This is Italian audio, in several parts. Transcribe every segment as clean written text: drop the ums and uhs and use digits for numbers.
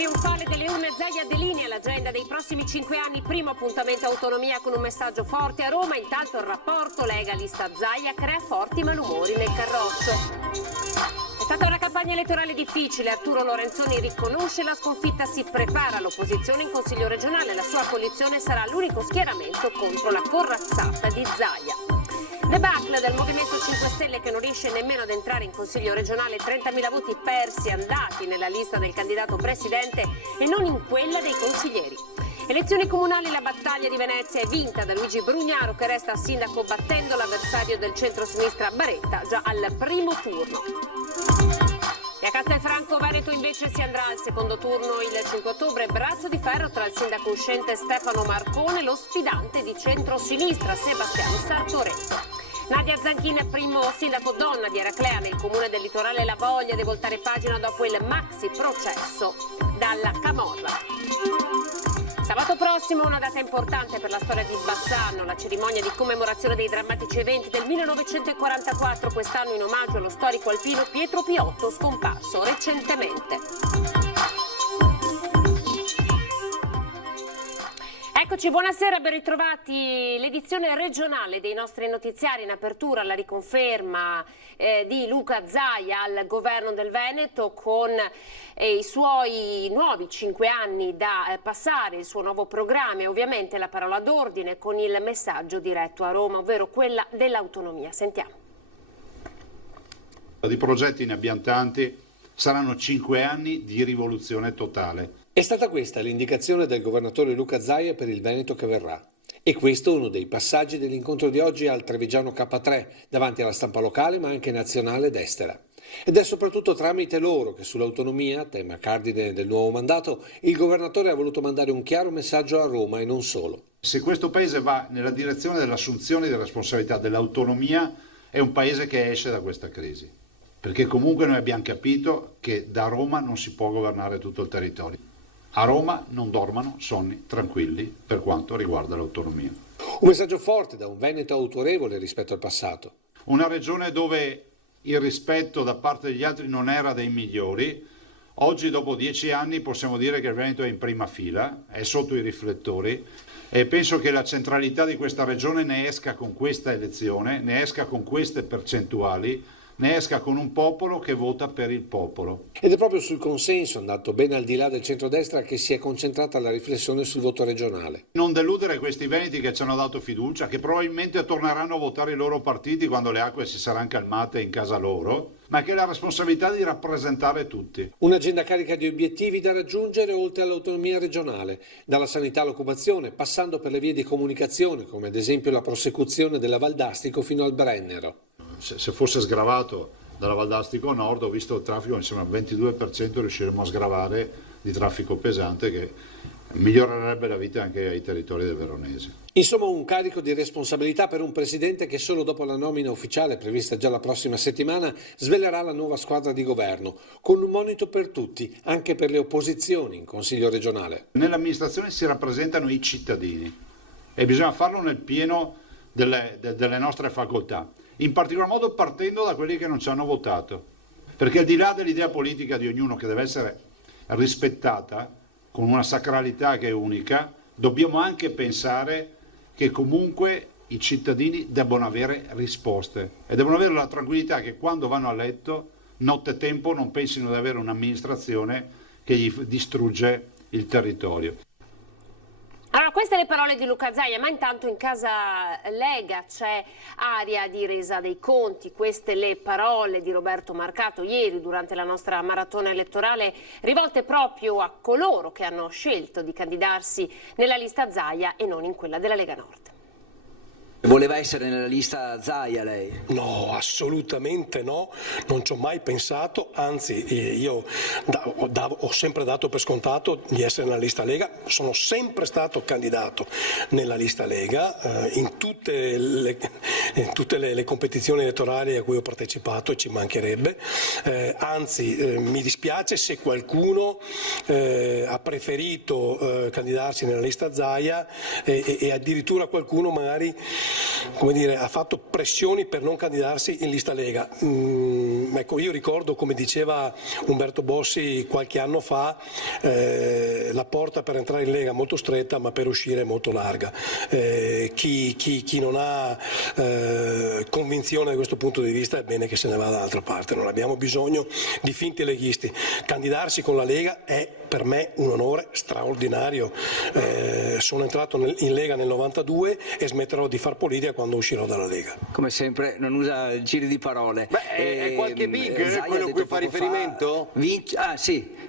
trionfale delle urne, Zaia delinea l'agenda dei prossimi 5 anni, primo appuntamento autonomia con un messaggio forte a Roma, intanto il rapporto Lega-lista Zaia crea forti malumori nel Carroccio. È stata una campagna elettorale difficile, Arturo Lorenzoni riconosce la sconfitta, si prepara l'opposizione in Consiglio regionale, la sua coalizione sarà l'unico schieramento contro la corazzata di Zaia. Debacle del Movimento 5 Stelle che non riesce nemmeno ad entrare in Consiglio regionale, 30.000 voti persi andati nella lista del candidato presidente e non in quella dei consiglieri. Elezioni comunali, la battaglia di Venezia è vinta da Luigi Brugnaro che resta sindaco battendo l'avversario del centro-sinistra Baretta già al primo turno. E a Castelfranco Veneto invece si andrà al secondo turno il 5 ottobre, braccio di ferro tra il sindaco uscente Stefano Marcone e lo sfidante di centro-sinistra Sebastiano Sartoretto. Nadia Zanchina, primo sindaco donna di Eraclea nel comune del litorale, la voglia di voltare pagina dopo il maxi processo dalla Camorra. Sabato prossimo una data importante per la storia di Bassano, la cerimonia di commemorazione dei drammatici eventi del 1944, quest'anno in omaggio allo storico alpino Pietro Piotto, scomparso recentemente. Eccoci, buonasera, ben ritrovati. L'edizione regionale dei nostri notiziari in apertura alla riconferma di Luca Zaia al governo del Veneto con i suoi nuovi 5 anni da passare, il suo nuovo programma e ovviamente la parola d'ordine con il messaggio diretto a Roma, ovvero quella dell'autonomia. Sentiamo. Di progetti ne abbiamo tanti, saranno 5 anni di rivoluzione totale. È stata questa l'indicazione del governatore Luca Zaia per il Veneto che verrà. E questo è uno dei passaggi dell'incontro di oggi al Trevigiano K3, davanti alla stampa locale ma anche nazionale ed estera. Ed è soprattutto tramite loro che sull'autonomia, tema cardine del nuovo mandato, il governatore ha voluto mandare un chiaro messaggio a Roma e non solo. Se questo paese va nella direzione dell'assunzione di responsabilità dell'autonomia, è un paese che esce da questa crisi. Perché comunque noi abbiamo capito che da Roma non si può governare tutto il territorio. A Roma non dormano sonni tranquilli per quanto riguarda l'autonomia. Un messaggio forte da un Veneto autorevole rispetto al passato. Una regione dove il rispetto da parte degli altri non era dei migliori. Oggi, dopo 10 anni, possiamo dire che il Veneto è in prima fila, è sotto i riflettori e penso che la centralità di questa regione ne esca con questa elezione, ne esca con queste percentuali, ne esca con un popolo che vota per il popolo. Ed è proprio sul consenso, andato ben al di là del centrodestra, che si è concentrata la riflessione sul voto regionale. Non deludere questi veneti che ci hanno dato fiducia, che probabilmente torneranno a votare i loro partiti quando le acque si saranno calmate in casa loro, ma che ha la responsabilità di rappresentare tutti. Un'agenda carica di obiettivi da raggiungere oltre all'autonomia regionale, dalla sanità all'occupazione, passando per le vie di comunicazione, come ad esempio la prosecuzione della Valdastico fino al Brennero. Se fosse sgravato dalla Valdastico Nord, ho visto il traffico, mi sembra il 22% riusciremo a sgravare di traffico pesante che migliorerebbe la vita anche ai territori del Veronese. Insomma, un carico di responsabilità per un presidente che solo dopo la nomina ufficiale, prevista già la prossima settimana, svelerà la nuova squadra di governo, con un monito per tutti, anche per le opposizioni in Consiglio regionale. Nell'amministrazione si rappresentano i cittadini e bisogna farlo nel pieno delle nostre facoltà. In particolar modo partendo da quelli che non ci hanno votato, perché al di là dell'idea politica di ognuno che deve essere rispettata con una sacralità che è unica, dobbiamo anche pensare che comunque i cittadini debbano avere risposte e devono avere la tranquillità che quando vanno a letto, nottetempo, non pensino di avere un'amministrazione che gli distrugge il territorio. Allora, queste le parole di Luca Zaia, ma intanto in casa Lega c'è aria di resa dei conti. Queste le parole di Roberto Marcato ieri durante la nostra maratona elettorale, rivolte proprio a coloro che hanno scelto di candidarsi nella lista Zaia e non in quella della Lega Nord. Voleva essere nella lista Zaia lei? No, assolutamente no, non ci ho mai pensato, anzi io ho sempre dato per scontato di essere nella lista Lega, sono sempre stato candidato nella lista Lega in tutte le competizioni elettorali a cui ho partecipato e ci mancherebbe, anzi mi dispiace se qualcuno ha preferito candidarsi nella lista Zaia e addirittura qualcuno magari come dire, ha fatto pressioni per non candidarsi in lista Lega. Ecco, io ricordo, come diceva Umberto Bossi qualche anno fa, la porta per entrare in Lega è molto stretta, ma per uscire è molto larga. Chi non ha convinzione da questo punto di vista è bene che se ne vada dall'altra parte. Non abbiamo bisogno di finti leghisti. Candidarsi con la Lega è per me un onore straordinario. Sono entrato in Lega nel 92 e smetterò di far politica quando uscirò dalla Lega. Come sempre non usa giri di parole. È qualche big quello a cui fa riferimento? Sì.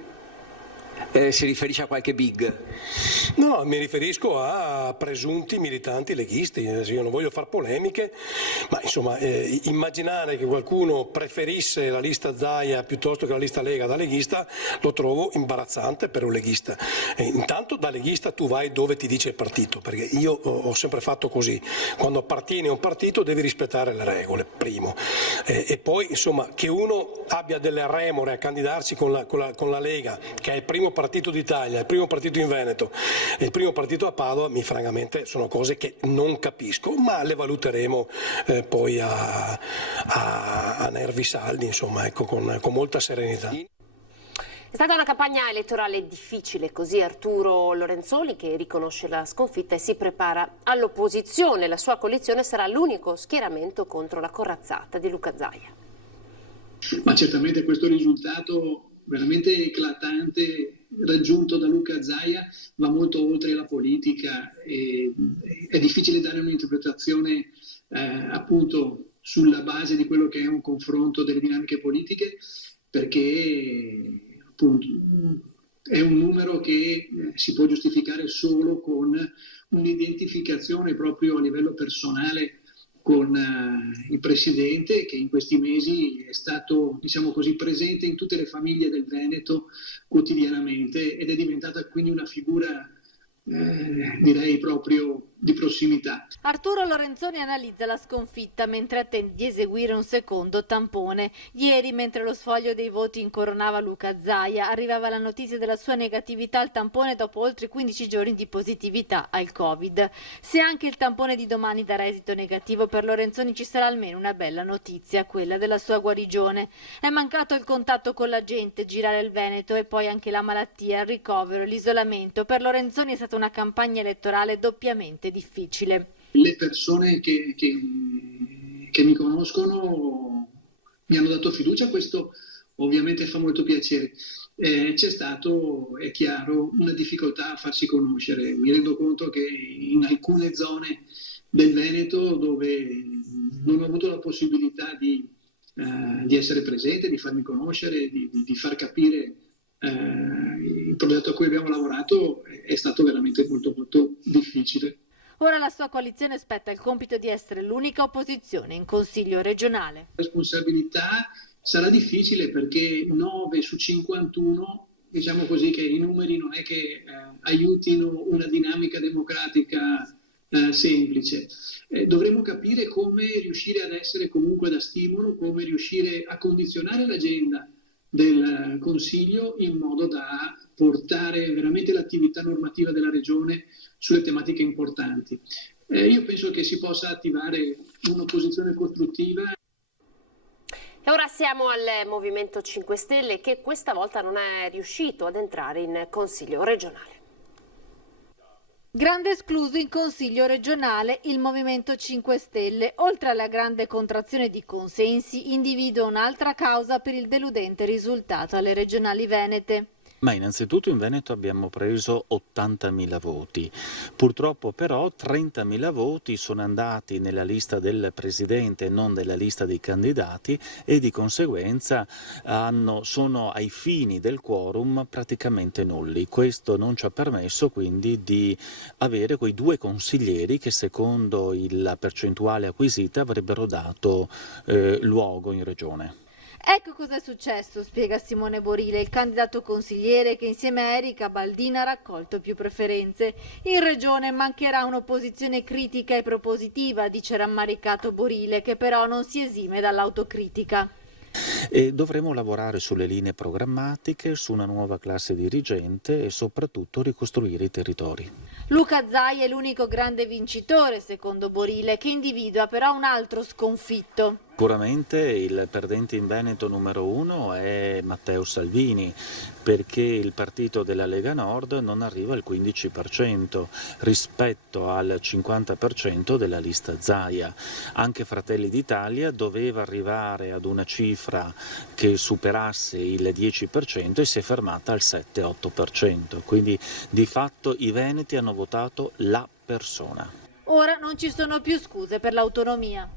Si riferisce a qualche big? No, mi riferisco a presunti militanti leghisti. Io non voglio far polemiche, ma insomma immaginare che qualcuno preferisse la lista Zaia piuttosto che la lista Lega da leghista lo trovo imbarazzante per un leghista. Intanto da leghista tu vai dove ti dice il partito, perché io ho sempre fatto così: quando appartieni a un partito devi rispettare le regole, primo, e poi insomma che uno abbia delle remore a candidarsi con la Lega, che è il primo partito d'Italia, il primo partito in Veneto e il primo partito a Padova, francamente sono cose che non capisco, ma le valuteremo poi a nervi saldi, insomma, ecco, con molta serenità. È stata una campagna elettorale difficile, così Arturo Lorenzoni, che riconosce la sconfitta e si prepara all'opposizione. La sua coalizione sarà l'unico schieramento contro la corazzata di Luca Zaia. Ma certamente questo risultato veramente eclatante raggiunto da Luca Zaia va molto oltre la politica e è difficile dare un'interpretazione appunto sulla base di quello che è un confronto delle dinamiche politiche, perché appunto è un numero che si può giustificare solo con un'identificazione proprio a livello personale con il Presidente, che in questi mesi è stato, diciamo così, presente in tutte le famiglie del Veneto quotidianamente ed è diventata quindi una figura direi proprio di prossimità. Arturo Lorenzoni analizza la sconfitta mentre attende di eseguire un secondo tampone. Ieri, mentre lo sfoglio dei voti incoronava Luca Zaia, arrivava la notizia della sua negatività al tampone dopo oltre 15 giorni di positività al Covid. Se anche il tampone di domani darà esito negativo, per Lorenzoni ci sarà almeno una bella notizia, quella della sua guarigione. È mancato il contatto con la gente, girare il Veneto e poi anche la malattia, il ricovero, l'isolamento. Per Lorenzoni è stata una campagna elettorale doppiamente difficile. Le persone che mi conoscono mi hanno dato fiducia, questo ovviamente fa molto piacere. C'è stato, è chiaro, una difficoltà a farsi conoscere. Mi rendo conto che in alcune zone del Veneto dove non ho avuto la possibilità di essere presente, di farmi conoscere, di far capire il progetto a cui abbiamo lavorato, è stato veramente molto molto difficile. Ora la sua coalizione spetta il compito di essere l'unica opposizione in Consiglio regionale. La responsabilità sarà difficile perché 9 su 51, diciamo così, che i numeri non è che aiutino una dinamica democratica semplice. Dovremo capire come riuscire ad essere comunque da stimolo, come riuscire a condizionare l'agenda del Consiglio in modo da portare veramente l'attività normativa della Regione sulle tematiche importanti. Io penso che si possa attivare un'opposizione costruttiva. E ora siamo al Movimento 5 Stelle, che questa volta non è riuscito ad entrare in Consiglio regionale. Grande escluso in Consiglio regionale il Movimento 5 Stelle. Oltre alla grande contrazione di consensi, individua un'altra causa per il deludente risultato alle regionali venete. Ma innanzitutto in Veneto abbiamo preso 80.000 voti. Purtroppo però 30.000 voti sono andati nella lista del Presidente e non nella lista dei candidati e di conseguenza sono ai fini del quorum praticamente nulli. Questo non ci ha permesso quindi di avere quei 2 consiglieri che secondo la percentuale acquisita avrebbero dato luogo in Regione. Ecco cosa è successo, spiega Simone Borile, il candidato consigliere che insieme a Erika Baldina ha raccolto più preferenze. In regione mancherà un'opposizione critica e propositiva, dice rammaricato Borile, che però non si esime dall'autocritica. E dovremo lavorare sulle linee programmatiche, su una nuova classe dirigente e soprattutto ricostruire i territori. Luca Zaia è l'unico grande vincitore, secondo Borile, che individua però un altro sconfitto. Sicuramente il perdente in Veneto numero 1 è Matteo Salvini, perché il partito della Lega Nord non arriva al 15% rispetto al 50% della lista Zaia. Anche Fratelli d'Italia doveva arrivare ad una cifra che superasse il 10% e si è fermata al 7-8%, quindi di fatto i veneti hanno votato la persona. Ora non ci sono più scuse per l'autonomia.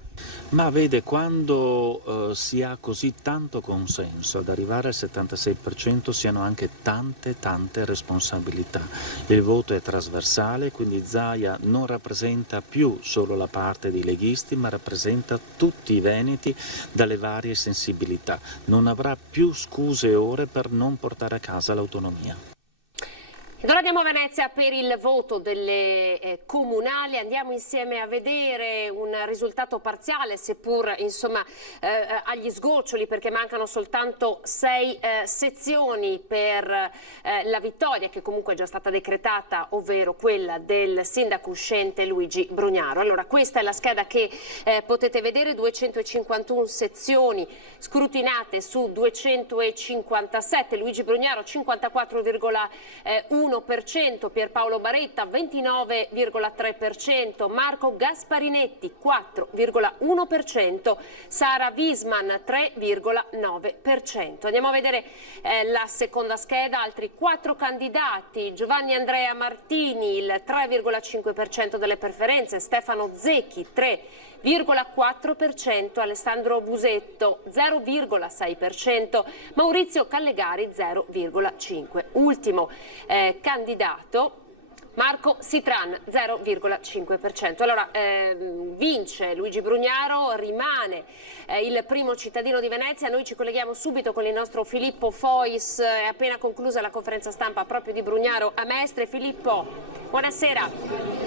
Ma vede, quando si ha così tanto consenso, ad arrivare al 76% si hanno anche tante responsabilità. Il voto è trasversale, quindi Zaia non rappresenta più solo la parte dei leghisti, ma rappresenta tutti i veneti dalle varie sensibilità. Non avrà più scuse ore per non portare a casa l'autonomia. Ed ora andiamo a Venezia per il voto delle comunali. Andiamo insieme a vedere un risultato parziale, seppur insomma agli sgoccioli, perché mancano soltanto 6 sezioni per la vittoria che comunque è già stata decretata, ovvero quella del sindaco uscente Luigi Brugnaro. Allora, questa è la scheda che potete vedere: 251 sezioni scrutinate su 257, Luigi Brugnaro 54,1%, Pierpaolo Baretta 29,3%, Marco Gasparinetti 4,1%, Sara Wiesman 3,9%. Andiamo a vedere la seconda scheda: altri 4 candidati: Giovanni Andrea Martini il 3,5% delle preferenze, Stefano Zecchi 3,4%, Alessandro Busetto 0,6%, Maurizio Callegari 0,5%. Ultimo candidato Marco Sitran 0,5%. Allora vince Luigi Brugnaro, rimane il primo cittadino di Venezia. Noi ci colleghiamo subito con il nostro Filippo Fois, è appena conclusa la conferenza stampa proprio di Brugnaro a Mestre. Filippo, buonasera.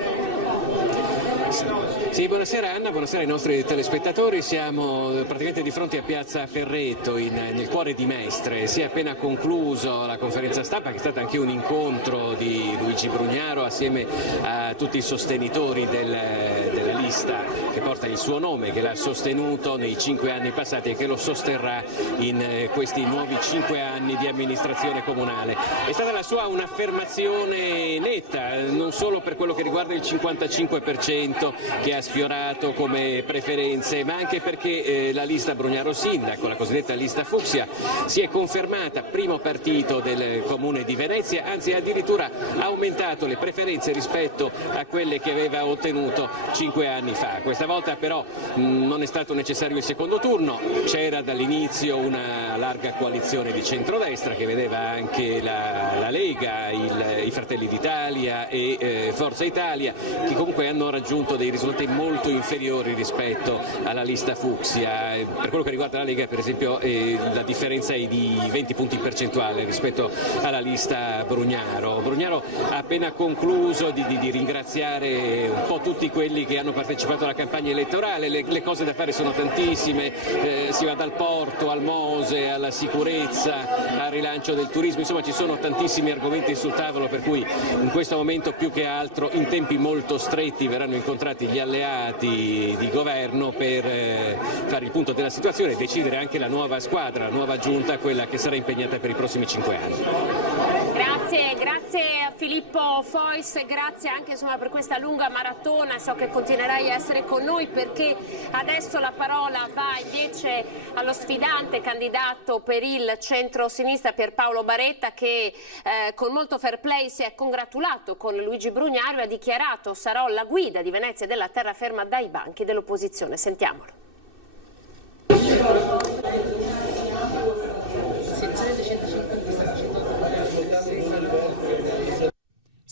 Sì, buonasera Anna, buonasera ai nostri telespettatori. Siamo praticamente di fronte a Piazza Ferreto, nel cuore di Mestre. Si è appena concluso la conferenza stampa, che è stata anche un incontro di Luigi Brugnaro assieme a tutti i sostenitori della lista che porta il suo nome, che l'ha sostenuto nei 5 anni passati e che lo sosterrà in questi nuovi 5 anni di amministrazione comunale. È stata la sua un'affermazione netta, non solo per quello che riguarda il 55% che ha sfiorato come preferenze, ma anche perché la lista Brugnaro Sindaco, la cosiddetta lista Fucsia, si è confermata primo partito del Comune di Venezia, anzi addirittura ha aumentato le preferenze rispetto a quelle che aveva ottenuto 5 anni fa. Questa volta però non è stato necessario il secondo turno, c'era dall'inizio una larga coalizione di centrodestra che vedeva anche la Lega, i Fratelli d'Italia e Forza Italia, che comunque hanno raggiunto dei risultati molto inferiori rispetto alla lista Fucsia. Per quello che riguarda la Lega, per esempio, la differenza è di 20 punti percentuali rispetto alla lista Brugnaro. Brugnaro ha appena concluso di ringraziare un po' tutti quelli che hanno partecipato alla campagna elettorale. Le cose da fare sono tantissime, si va dal porto al Mose, alla sicurezza, al rilancio del turismo, insomma ci sono tantissimi argomenti sul tavolo, per cui in questo momento più che altro in tempi molto stretti verranno incontrati gli alleati di governo per fare il punto della situazione e decidere anche la nuova squadra, la nuova giunta, quella che sarà impegnata per i prossimi 5 anni. Grazie a Filippo Fois, grazie anche per questa lunga maratona. So che continuerai a essere con noi, perché adesso la parola va invece allo sfidante candidato per il centro-sinistra Pierpaolo Baretta, che con molto fair play si è congratulato con Luigi Brugnaro e ha dichiarato: sarò la guida di Venezia e della terraferma dai banchi dell'opposizione. Sentiamolo.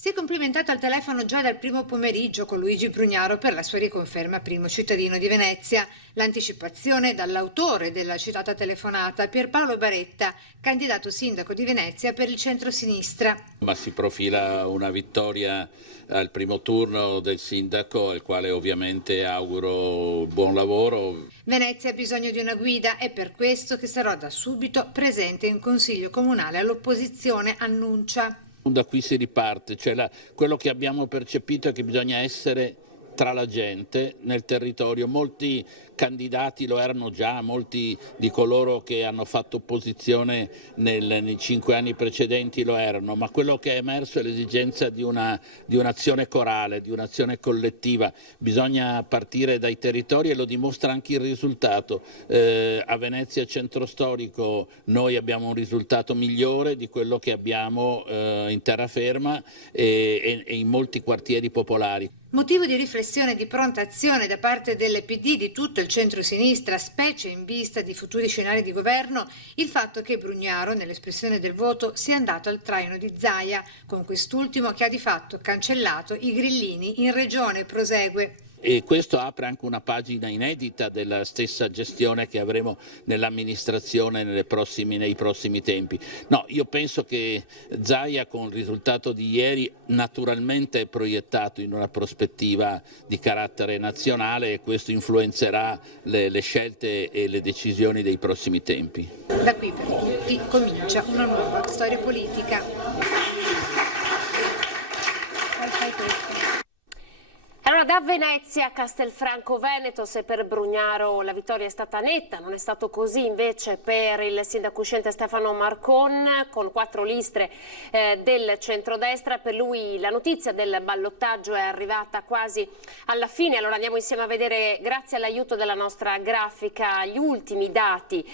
Si è complimentato al telefono già dal primo pomeriggio con Luigi Brugnaro per la sua riconferma primo cittadino di Venezia. L'anticipazione dall'autore della citata telefonata, Pierpaolo Baretta, candidato sindaco di Venezia per il centro-sinistra. Ma si profila una vittoria al primo turno del sindaco, al quale ovviamente auguro buon lavoro. Venezia ha bisogno di una guida, è per questo che sarà da subito presente in Consiglio Comunale all'opposizione, annuncia. Da qui si riparte, cioè quello che abbiamo percepito è che bisogna essere tra la gente, nel territorio. Molti candidati lo erano già, molti di coloro che hanno fatto opposizione nei 5 anni precedenti lo erano, ma quello che è emerso è l'esigenza di un'azione corale, di un'azione collettiva. Bisogna partire dai territori e lo dimostra anche il risultato. A Venezia Centro Storico noi abbiamo un risultato migliore di quello che abbiamo in terraferma e in molti quartieri popolari. Motivo di riflessione e di pronta azione da parte del PD di tutto il centro-sinistra, specie in vista di futuri scenari di governo, il fatto che Brugnaro, nell'espressione del voto, sia andato al traino di Zaia, con quest'ultimo che ha di fatto cancellato i grillini in regione, prosegue. E questo apre anche una pagina inedita della stessa gestione che avremo nell'amministrazione nei prossimi tempi. No, io penso che Zaia con il risultato di ieri naturalmente è proiettato in una prospettiva di carattere nazionale e questo influenzerà le scelte e le decisioni dei prossimi tempi. Da qui per tutti comincia una nuova storia politica. Allora, da Venezia a Castelfranco Veneto, se per Brugnaro la vittoria è stata netta, non è stato così invece per il sindaco uscente Stefano Marcon, con 4 liste del centrodestra. Per lui la notizia del ballottaggio è arrivata quasi alla fine. Allora andiamo insieme a vedere, grazie all'aiuto della nostra grafica, gli ultimi dati,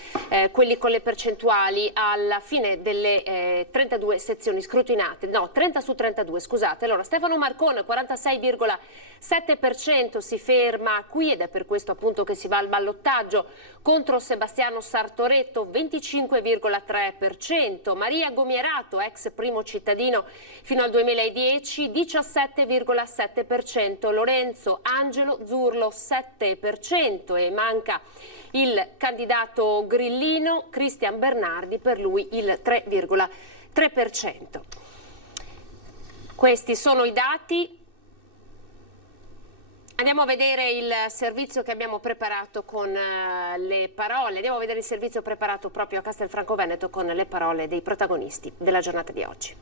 quelli con le percentuali alla fine delle 32 sezioni scrutinate, no, 30 su 32, scusate. Allora, Stefano Marcon, 46,7% si ferma qui ed è per questo appunto che si va al ballottaggio. Contro Sebastiano Sartoretto 25,3%, Maria Gomierato, ex primo cittadino fino al 2010 17,7%, Lorenzo Angelo Zurlo 7% e manca il candidato grillino Cristian Bernardi, per lui il 3,3%. Questi sono i dati. Andiamo a vedere il servizio che abbiamo preparato con le parole, andiamo a vedere il servizio preparato proprio a Castelfranco Veneto con le parole dei protagonisti della giornata di oggi.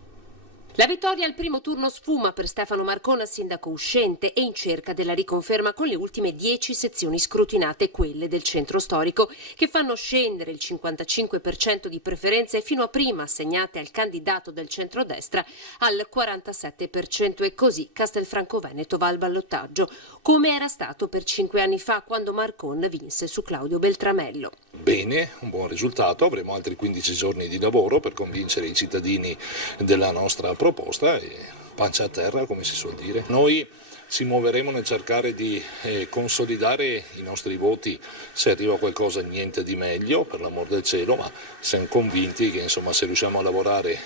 La vittoria al primo turno sfuma per Stefano Marcon, sindaco uscente e in cerca della riconferma con le ultime 10 sezioni scrutinate, quelle del centro storico, che fanno scendere il 55% di preferenze fino a prima assegnate al candidato del centrodestra al 47% e così Castelfranco Veneto va al ballottaggio, come era stato per 5 anni fa quando Marcon vinse su Claudio Beltramello. Bene, un buon risultato, avremo altri 15 giorni di lavoro per convincere i cittadini della nostra proposta e pancia a terra, come si suol dire. Noi ci muoveremo nel cercare di consolidare i nostri voti, se arriva qualcosa niente di meglio, per l'amor del cielo, ma siamo convinti che insomma, se riusciamo a lavorare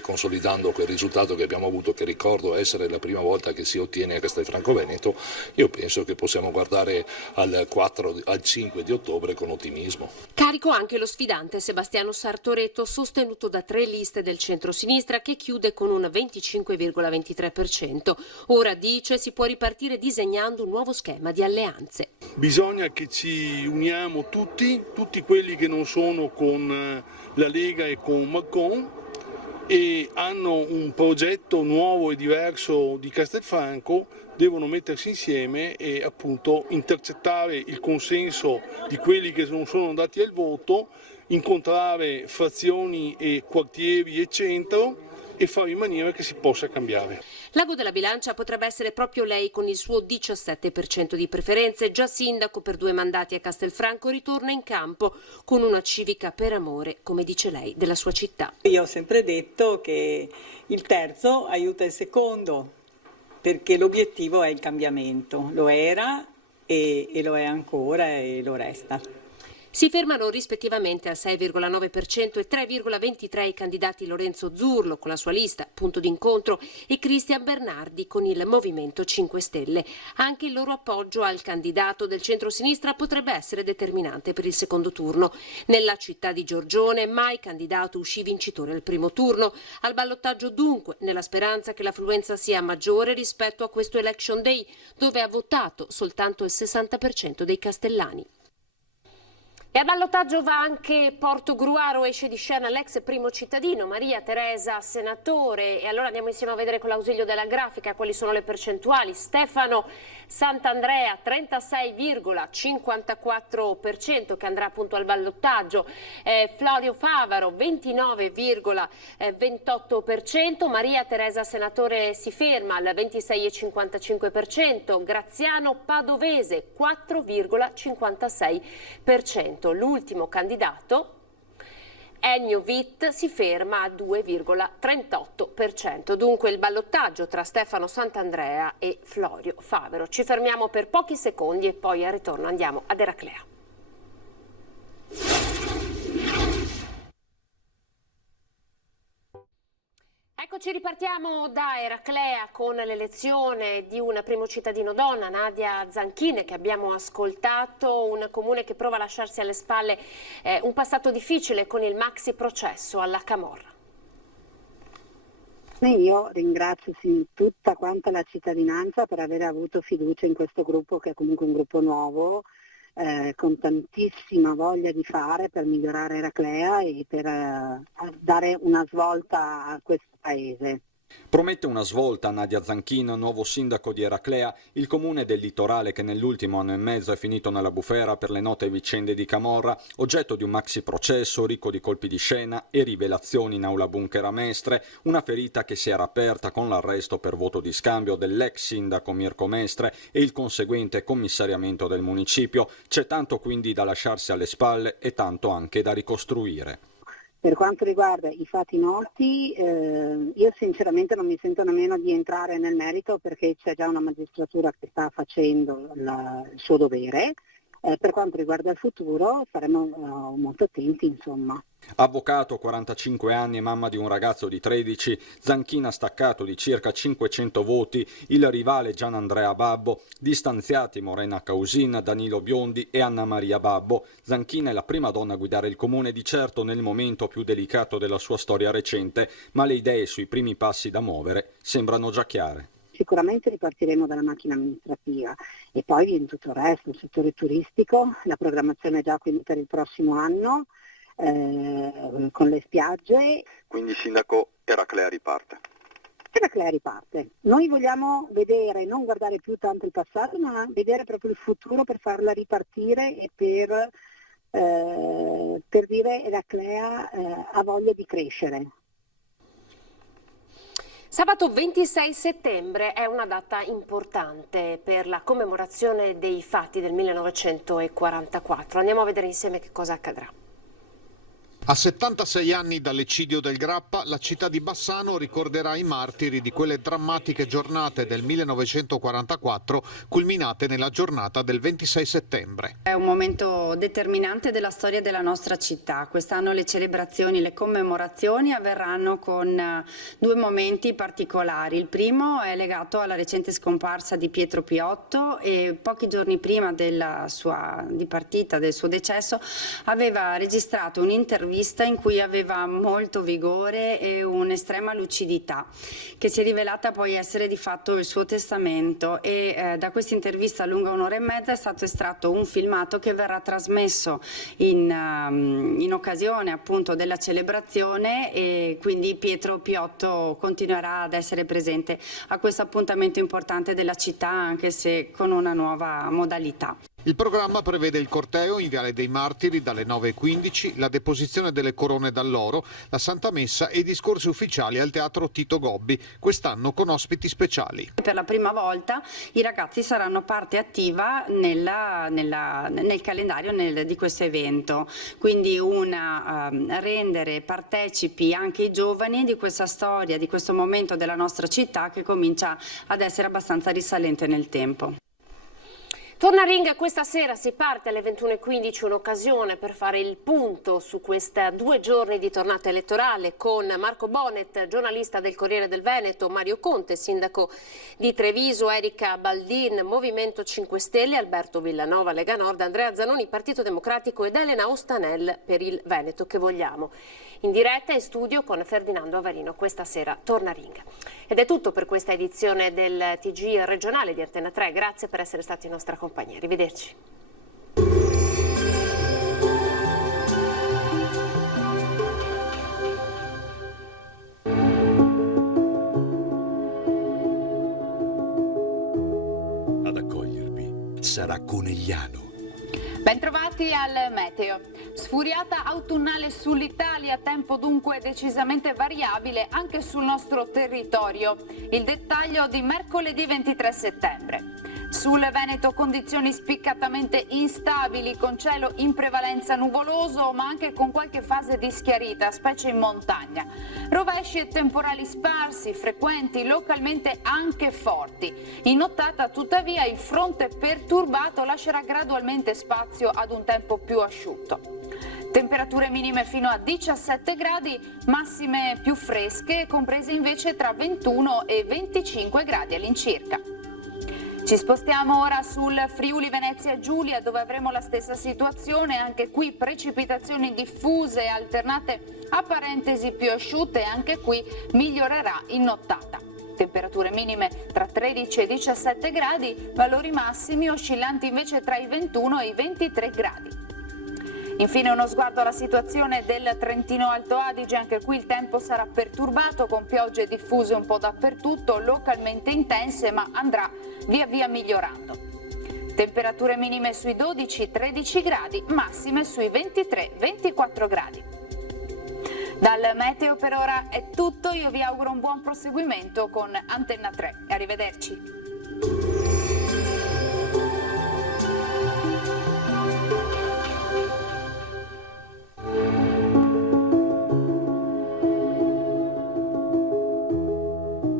consolidando quel risultato che abbiamo avuto, che ricordo essere la prima volta che si ottiene a Castelfranco Veneto, io penso che possiamo guardare al 5 di ottobre con ottimismo. Carico anche lo sfidante Sebastiano Sartoretto, sostenuto da 3 liste del centro-sinistra, che chiude con un 25,23%. Ora dice si può ripartire disegnando un nuovo schema di alleanze. Bisogna che ci uniamo tutti quelli che non sono con la Lega e con Macron e hanno un progetto nuovo e diverso di Castelfranco, devono mettersi insieme e appunto intercettare il consenso di quelli che non sono andati al voto, incontrare frazioni e quartieri e centro e fare in maniera che si possa cambiare. L'ago della bilancia potrebbe essere proprio lei con il suo 17% di preferenze. Già sindaco per 2 mandati a Castelfranco, ritorna in campo con una civica per amore, come dice lei, della sua città. Io ho sempre detto che il terzo aiuta il secondo, perché l'obiettivo è il cambiamento. Lo era e lo è ancora e lo resta. Si fermano rispettivamente al 6,9% e 3,23% i candidati Lorenzo Zurlo con la sua lista, punto d'incontro, e Cristian Bernardi con il Movimento 5 Stelle. Anche il loro appoggio al candidato del centro-sinistra potrebbe essere determinante per il secondo turno. Nella città di Giorgione mai candidato uscì vincitore al primo turno. Al ballottaggio dunque, nella speranza che l'affluenza sia maggiore rispetto a questo Election Day, dove ha votato soltanto il 60% dei castellani. E al ballottaggio va anche Portogruaro, esce di scena l'ex primo cittadino, Maria Teresa Senatore. E allora andiamo insieme a vedere con l'ausilio della grafica quali sono le percentuali. Stefano Sant'Andrea 36,54% che andrà appunto al ballottaggio, Florio Favaro 29,28%, Maria Teresa Senatore si ferma al 26,55%, Graziano Padovese 4,56%. L'ultimo candidato, Ennio Vitt, si ferma a 2,38%. Dunque il ballottaggio tra Stefano Sant'Andrea e Florio Favero. Ci fermiamo per pochi secondi e poi al ritorno andiamo ad Eraclea. Eccoci, ripartiamo da Eraclea con l'elezione di un primo cittadino donna, Nadia Zanchine, che abbiamo ascoltato, un comune che prova a lasciarsi alle spalle un passato difficile con il maxi processo alla camorra. Io ringrazio tutta quanta la cittadinanza per aver avuto fiducia in questo gruppo, che è comunque un gruppo nuovo, con tantissima voglia di fare per migliorare Eraclea e per dare una svolta a questo paese. Promette una svolta Nadia Zanchine, nuovo sindaco di Eraclea, il comune del litorale che nell'ultimo anno e mezzo è finito nella bufera per le note vicende di camorra, oggetto di un maxi processo ricco di colpi di scena e rivelazioni in aula bunker a Mestre, una ferita che si era aperta con l'arresto per voto di scambio dell'ex sindaco Mirko Mestre e il conseguente commissariamento del municipio. C'è tanto quindi da lasciarsi alle spalle e tanto anche da ricostruire. Per quanto riguarda i fatti noti, io sinceramente non mi sento nemmeno di entrare nel merito, perché c'è già una magistratura che sta facendo il suo dovere. Per quanto riguarda il futuro saremo molto attenti, insomma. Avvocato, 45 anni e mamma di un ragazzo di 13, Zanchine ha staccato di circa 500 voti il rivale Gian Andrea Babbo, distanziati Morena Causin, Danilo Biondi e Anna Maria Babbo. Zanchine è la prima donna a guidare il comune, di certo nel momento più delicato della sua storia recente, ma le idee sui primi passi da muovere sembrano già chiare. Sicuramente ripartiremo dalla macchina amministrativa e poi viene tutto il resto, il settore turistico, la programmazione è già quindi per il prossimo anno, con le spiagge. Quindi sindaco, Eraclea riparte. Eraclea riparte. Noi vogliamo vedere, non guardare più tanto il passato, ma vedere proprio il futuro per farla ripartire e per dire Eraclea ha voglia di crescere. Sabato 26 settembre è una data importante per la commemorazione dei fatti del 1944. Andiamo a vedere insieme che cosa accadrà. A 76 anni dall'eccidio del Grappa, la città di Bassano ricorderà i martiri di quelle drammatiche giornate del 1944, culminate nella giornata del 26 settembre. È un momento determinante della storia della nostra città. Quest'anno le celebrazioni, le commemorazioni avverranno con due momenti particolari. Il primo è legato alla recente scomparsa di Pietro Piotto e pochi giorni prima della sua dipartita, del suo decesso, aveva registrato un'intervista in cui aveva molto vigore e un'estrema lucidità, che si è rivelata poi essere di fatto il suo testamento, e da questa intervista lunga un'ora e mezza è stato estratto un filmato che verrà trasmesso in occasione appunto della celebrazione, e quindi Pietro Piotto continuerà ad essere presente a questo appuntamento importante della città, anche se con una nuova modalità. Il programma prevede il corteo in Viale dei Martiri dalle 9:15, la deposizione delle corone d'alloro, la Santa Messa e i discorsi ufficiali al Teatro Tito Gobbi, quest'anno con ospiti speciali. Per la prima volta i ragazzi saranno parte attiva nel calendario di questo evento, quindi rendere partecipi anche i giovani di questa storia, di questo momento della nostra città che comincia ad essere abbastanza risalente nel tempo. Tornaring questa sera si parte alle 21:15, un'occasione per fare il punto su questi 2 giorni di tornata elettorale con Marco Bonet, giornalista del Corriere del Veneto, Mario Conte, sindaco di Treviso, Erika Baldin, Movimento 5 Stelle, Alberto Villanova, Lega Nord, Andrea Zanoni, Partito Democratico ed Elena Ostanel per il Veneto che vogliamo. In diretta in studio con Ferdinando Avarino questa sera Tornaring. Ed è tutto per questa edizione del TG regionale di Antena 3. Grazie per essere stati in nostra compagnia. Arrivederci. Ad accogliervi sarà Conegliano. Bentrovati al meteo. Sfuriata autunnale sull'Italia, tempo dunque decisamente variabile anche sul nostro territorio. Il dettaglio di mercoledì 23 settembre. Sul Veneto condizioni spiccatamente instabili, con cielo in prevalenza nuvoloso ma anche con qualche fase di schiarita, specie in montagna. Rovesci e temporali sparsi, frequenti, localmente anche forti. In nottata tuttavia il fronte perturbato lascerà gradualmente spazio ad un tempo più asciutto. Temperature minime fino a 17 gradi, massime più fresche, comprese invece tra 21 e 25 gradi all'incirca. Ci spostiamo ora sul Friuli Venezia Giulia, dove avremo la stessa situazione, anche qui precipitazioni diffuse alternate a parentesi più asciutte, e anche qui migliorerà in nottata. Temperature minime tra 13 e 17 gradi, valori massimi oscillanti invece tra i 21 e i 23 gradi. Infine uno sguardo alla situazione del Trentino Alto Adige, anche qui il tempo sarà perturbato con piogge diffuse un po' dappertutto, localmente intense, ma andrà via via migliorando. Temperature minime sui 12-13 gradi, massime sui 23-24 gradi. Dal meteo per ora è tutto, io vi auguro un buon proseguimento con Antenna 3. Arrivederci.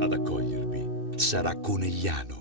Ad accogliervi sarà Conegliano.